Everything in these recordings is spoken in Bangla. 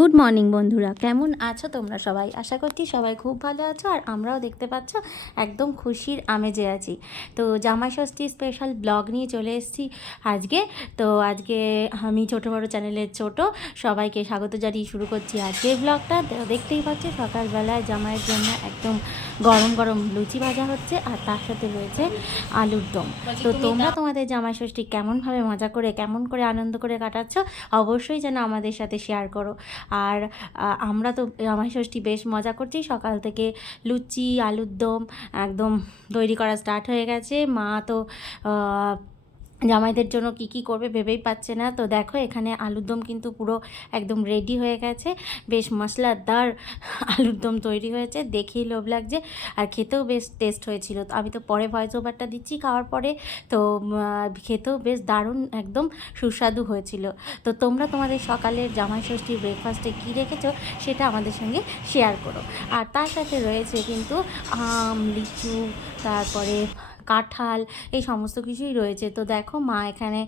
গুড মর্নিং বন্ধুরা, কেমন আছো তোমরা সবাই? আশা করছি সবাই খুব ভালো আছো। আর আমরাও দেখতে পাচ্ছ একদম খুশির আমেজে আছি। তো জামাই ষষ্ঠী স্পেশাল ব্লগ নিয়ে চলে এসেছি আজকে। তো আজকে আমি ছোটো বড়ো চ্যানেলের সবাইকে স্বাগত জানিয়ে শুরু করছি আজকের ব্লগটা। দেখতেই পাচ্ছ সকালবেলায় জামাইয়ের জন্য একদম গরম গরম লুচি ভাজা হচ্ছে, আর তার সাথে রয়েছে আলুর দম। তো তোমরা তোমাদের জামাই ষষ্ঠী কেমনভাবে মজা করে কেমন করে আনন্দ করে কাটাচ্ছ অবশ্যই যেন আমাদের সাথে শেয়ার করো। আর আমরা তো জামাই ষষ্ঠী বেশ মজা করছি। সকাল থেকে লুচি আলুর দম একদম তৈরি করা স্টার্ট হয়ে গেছে। মা তো জামাইদের জন্য কি করবে ভেবেই পাচ্ছে না। তো দেখো এখানে আলুর দম কিন্তু পুরো একদম রেডি হয়ে গেছে। বেশ মশলাদার আলুর দম তৈরি হয়েছে, দেখেই লোভ লাগছে। আর খেতেও বেশ টেস্ট হয়েছিল। তো আমি তো পরে ভয়েস ওভারটা দিচ্ছি খাওয়ার পরে। তো খেতেও বেশ দারুণ একদম সুস্বাদু হয়েছিল। তো তোমরা তোমাদের সকালের জামাই ষষ্ঠীর ব্রেকফাস্টে কী রেখেছো সেটা আমাদের সঙ্গে শেয়ার করো। আর তার সাথে রয়েছে কিন্তু আম, লিচু, তারপরে কাঁঠাল, এই সমস্ত কিছুই রয়েছে। তো দেখো মা এখানে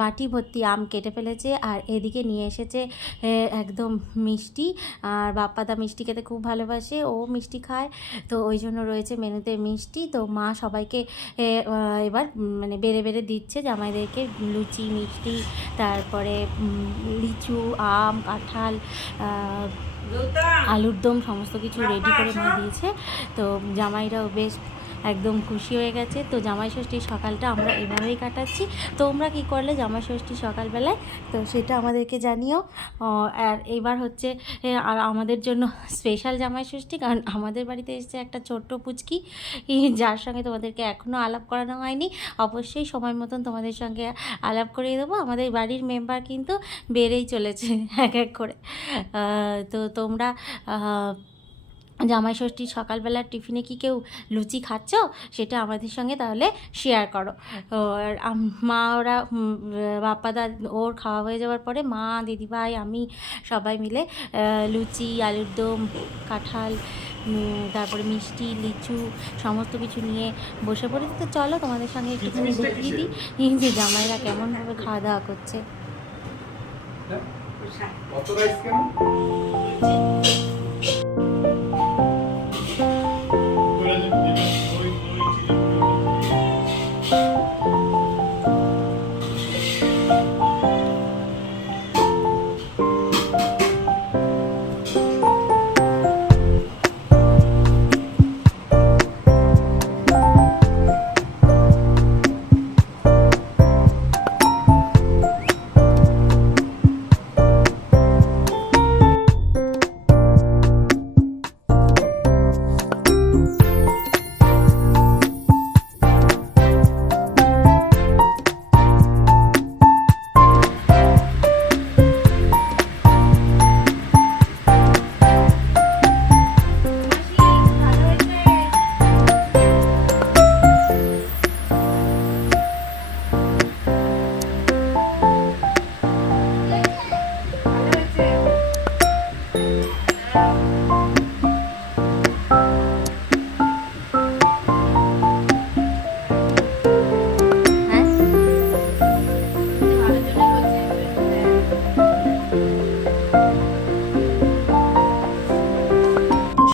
বাটি ভর্তি আম কেটে ফেলেছে, আর এদিকে নিয়ে এসেছে একদম মিষ্টি। আর বাপ্পাদা মিষ্টি খেতে খুব ভালোবাসে, ও মিষ্টি খায়। তো ওই জন্য রয়েছে মেনুতে মিষ্টি। তো মা সবাইকে এবার মানে বেড়ে বেড়ে দিচ্ছে জামাইদেরকে লুচি মিষ্টি, তারপরে লিচু, আম, কাঁঠাল, আলুর দম সমস্ত কিছু রেডি করে মা দিয়েছে। তো জামাইরাও বেশ একদম খুশি হয়ে গেছে। তো জামাই ষষ্ঠীর সকালটা আমরা এভাবেই কাটাচ্ছি। তোমরা কী করলে জামাই ষষ্ঠী সকালবেলায়, তো সেটা আমাদেরকে জানিও। আর এবার হচ্ছে আর আমাদের জন্য স্পেশাল জামাই ষষ্ঠী, কারণ আমাদের বাড়িতে এসেছে একটা ছোট্ট পুচকি, যার সঙ্গে তোমাদেরকে এখনও আলাপ করানো হয়নি। অবশ্যই সময় মতন তোমাদের সঙ্গে আলাপ করিয়ে দেবো। আমাদের বাড়ির মেম্বার কিন্তু বেড়েই চলেছে এক এক করে। তো তোমরা জামাই ষষ্ঠীর সকালবেলার টিফিনে কি কেউ লুচি খাচ্ছ সেটা আমাদের সঙ্গে তাহলে শেয়ার করো। আর মা ওরা বাপ্পাদা ওর খাওয়া হয়ে যাওয়ার পরে মা, দিদিভাই, আমি সবাই মিলে লুচি, আলুর দম, কাঁঠাল, তারপরে মিষ্টি, লিচু সমস্ত কিছু নিয়ে বসে পড়েছি। তো চলো তোমাদের সঙ্গে একটুখানি দেখিয়ে দিই যে জামাইরা কেমনভাবে খাওয়া দাওয়া করছে।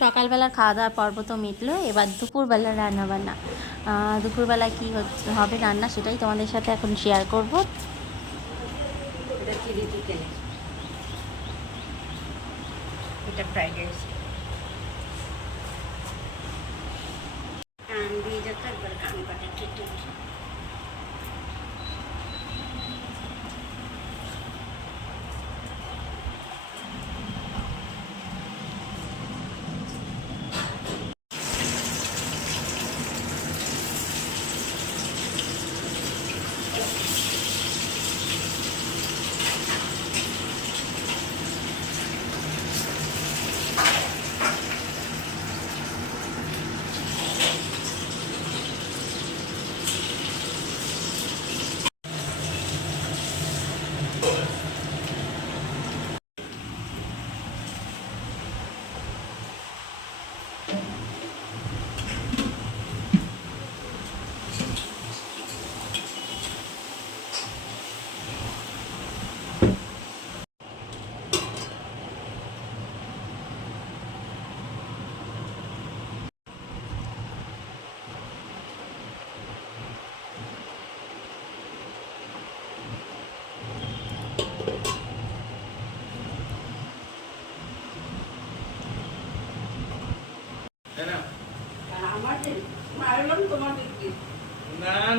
সকালবেলার খাওয়া দাওয়ার পর্ব তো মিটলো, এবার দুপুরবেলার রান্নাবান্না। দুপুরবেলায় কী হবে রান্না সেটাই তোমাদের সাথে এখন শেয়ার করব। এটা চিলি চিকেন, এটা ফ্রাইড রাইস। কান দিয়ে যাচ্ছে একবার, কান কাটে ঠিক।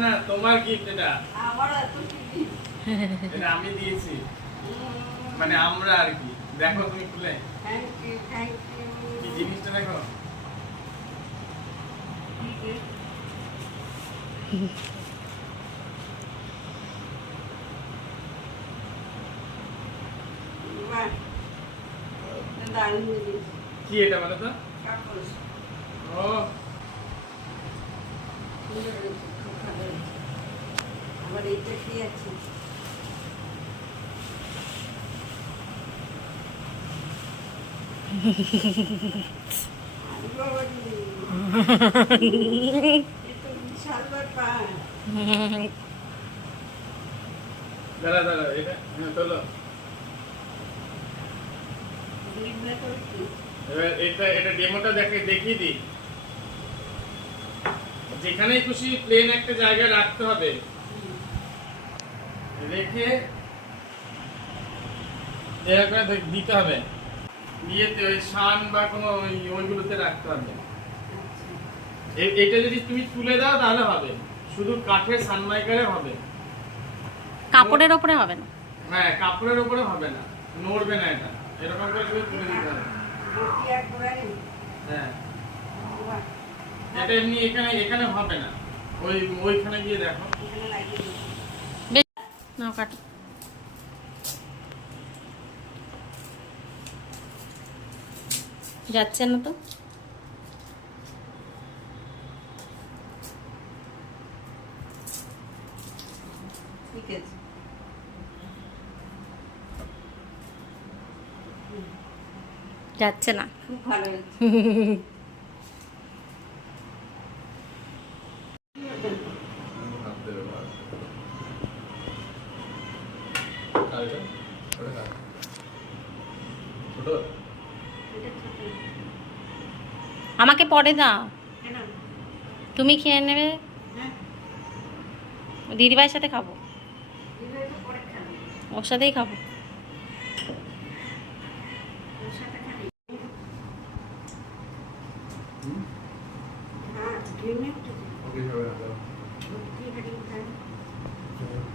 না তোমার গিফট এটা। আবার এত কি এটা আমি দিয়েছি, মানে আমরা আর কি। দেখো তুমি খুলে থ্যাংক ইউ কি জিনিসটা দেখো। বাহ দারুণ জিনিস কি এটা বলো তো? কাগজ ও সুন্দর হয়েছে, খুব ভালো হয়েছে। আবার এইটা কি আছে আরে বাবা রে, এ তো বিশাল ব্যাপার। দাঁড়া দাঁড়া, এটা হ্যাঁ তোলো। এগুলো করে কি? এবার এটা ডেমোটা দেখিয়ে দিই। যেখানেই খুশি প্লেন একটা জায়গায় রাখতে হবে, রেখে এরকম করে দিতে হবে। বিয়েতে ওই শান বা কোনো ওইগুলোতে রাখতে হবে। এটা যদি তুমি তুলে দাও তাহলে হবে, শুধু কাঠের সানমাইকারে হবে। কাপড়ের ওপরে হবে না। হ্যাঁ, কাপড়ের উপরে হবে না, নড়বে না। এটা এরকম করে শুধু তুলে দিতে হবে। রুটি আর গোড়ালি? হ্যাঁ, বাহ, এটা এমনি এখানে হবে না, ওইখানে গিয়ে দেখো। এখানে লাগিয়ে দিই। নাও কাটো। যাচ্ছে না তো। ঠিক আছে। যাচ্ছে না। খুব ভালো হয়েছে। এটা ছোট। আমাকে পরে দাও, কেন? তুমি খেয়ে নেবে। হ্যাঁ, দিদিভাইয়ের সাথে খাবো, এগুলো তো পরে খাবে। ওর সাথেই খাবো। ওর সাথে খাবি? হ্যাঁ, ডিম একটু দে। রুটি হাঁড়ি খাই।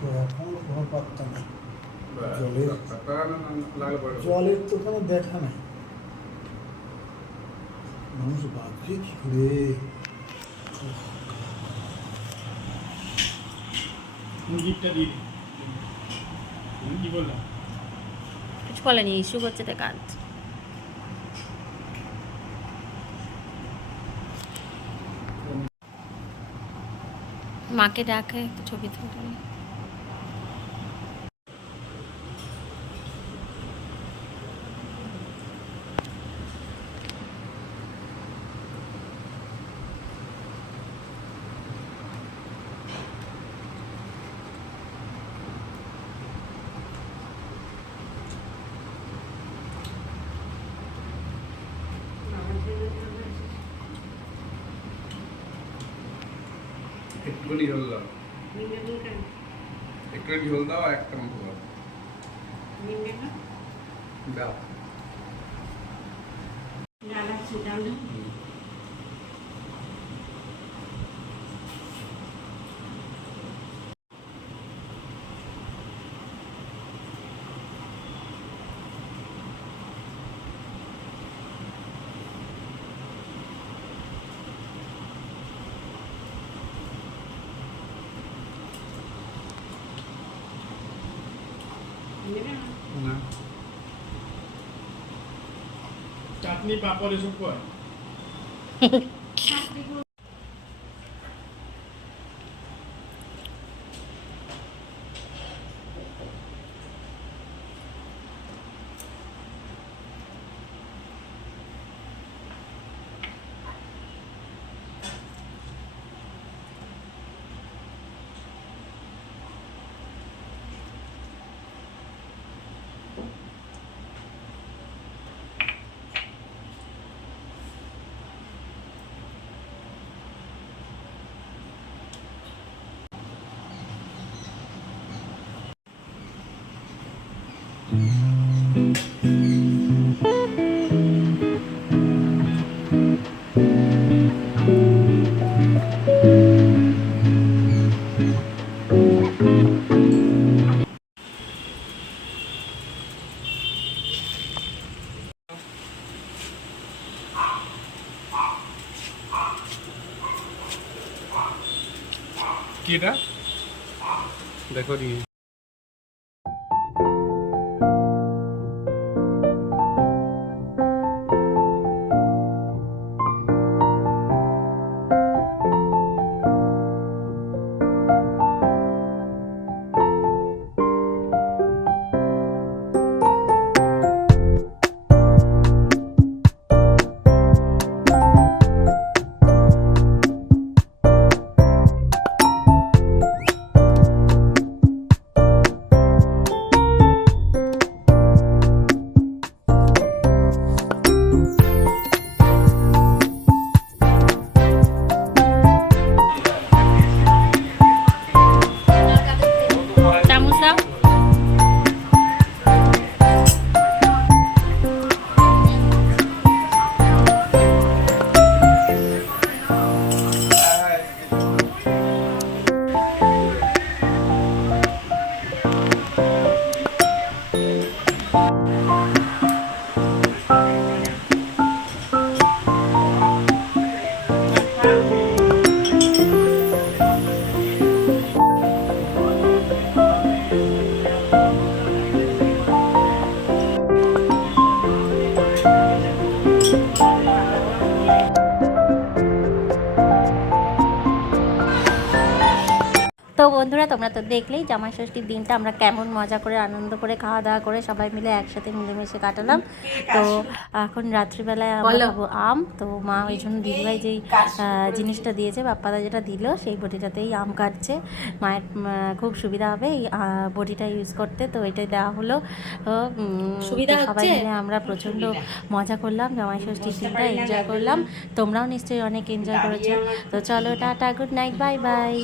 তো এখন কোনো পাত্তা নেই। জলের তো কোনো দেখা নাই। মানুষ বাঁচবে কি করে? গিফটটা দিয়ে দিই। তুমি কি বললা? কিছু বলেনি, ইস্যু করছে তো কাজ। মাকে ডাকে একটু ছবি তুলে। আমার জন্য জন্য এসেছে। একটুখানি ঝোল দাও, নিমে নুন কেন? একটুখানি ঝোল দাও, একটা মতো দাও। নিমে না? দাও। ডাল আছে, ডাল না? নেবে না? না, চাটনি পাপড় এসব কয়? কি এটা দেখো নি চামচ দাও। তো বন্ধুরা, তোমরা তো দেখলেই জামাই ষষ্ঠীর দিনটা আমরা কেমন মজা করে আনন্দ করে খাওয়া দাওয়া করে সবাই মিলে একসাথে মিলেমিশে কাটালাম। তো এখন রাত্রিবেলায় আমরা খাবো আম। তো মা ওই জন্য দিদিভাই যেই জিনিসটা দিয়েছে, বাপ্পাদা যেটা দিল, সেই বটিটাতেই আম কাটছে। মায়ের খুব সুবিধা হবে এই বটিটা ইউজ করতে, তো এটাই দেওয়া হলো। সুবিধা সবাই মিলে আমরা প্রচণ্ড মজা করলাম, জামাই ষষ্ঠীর দিনটা এনজয় করলাম। তোমরাও নিশ্চয়ই অনেক এনজয় করেছো। তো চলো, tata, good night, bye bye.